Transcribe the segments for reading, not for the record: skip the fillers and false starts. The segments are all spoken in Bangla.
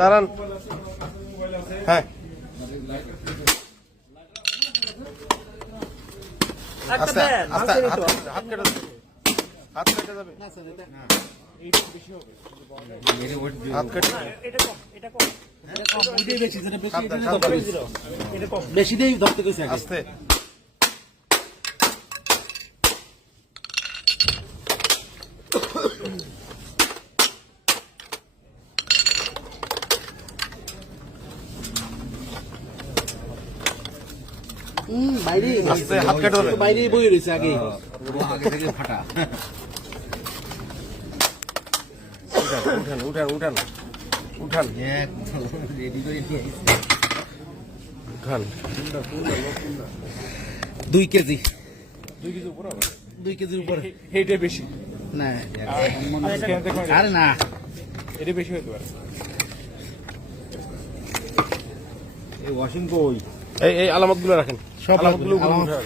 দাঁড়ান। হ্যাঁ আস্তে আস্তে হাত কেটে যাবে, হাত কেটে যাবে, হাত কেটে বেশি দিয়ে ধরতে গেছে আস্তে। বাইরে আস্তে হাত কেটে যাবে, বাইরে বই রয়েছে আগে থেকে ফাটা। উঠান উঠান উঠান উঠান রেডি করে নিয়ে উঠান। 2 কেজি 2 কেজি উপর হবে, 2 কেজির উপরে এইটা বেশি না আরে না এটা বেশি হতে পারে। এই ওয়াশিং কই এই এই আলামত গুলো রাখেন, সব আলামতগুলো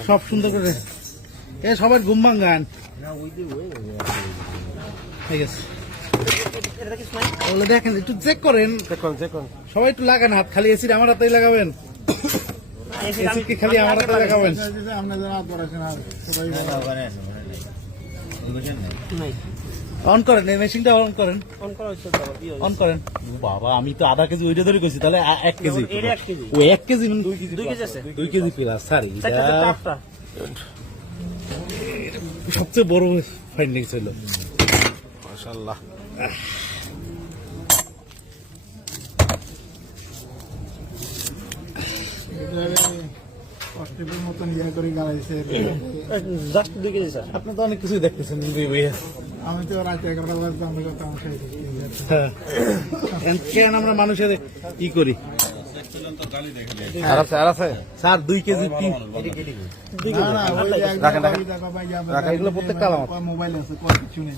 সব সুন্দর করে এ সবার ঘুম ভাঙান ঠিক আছে। ওগুলো দেখেন একটু চেক করেন, দেখুন দেখুন সবাই একটু লাগান হাত, খালি এসিড আমার হাতেই লাগাবেন, এসিড কি খালি আমার হাতে লাগাবেন। অন করেন এই মেশিনটা, অন করেন অন করেন। বাবা আমি তো আধা কেজি ওইটা ধরে গেছি, তাহলে 1 কেজি ও 1 কেজি 2 কেজি প্লাস স্যার। সবচেয়ে বড় ফাইন্ডিংস হলো মাশাআল্লাহ। আপনি তো অনেক কিছুই দেখতেছেন। আমি তো রাত 11টা বাজে আমি কথা কেন আমরা মানুষের ই করি আর আছে আর আছে স্যার 2 কেজি রাখেন রাখেন এগুলো প্রত্যেকটা আলামত মোবাইল আছে কিছু নেই।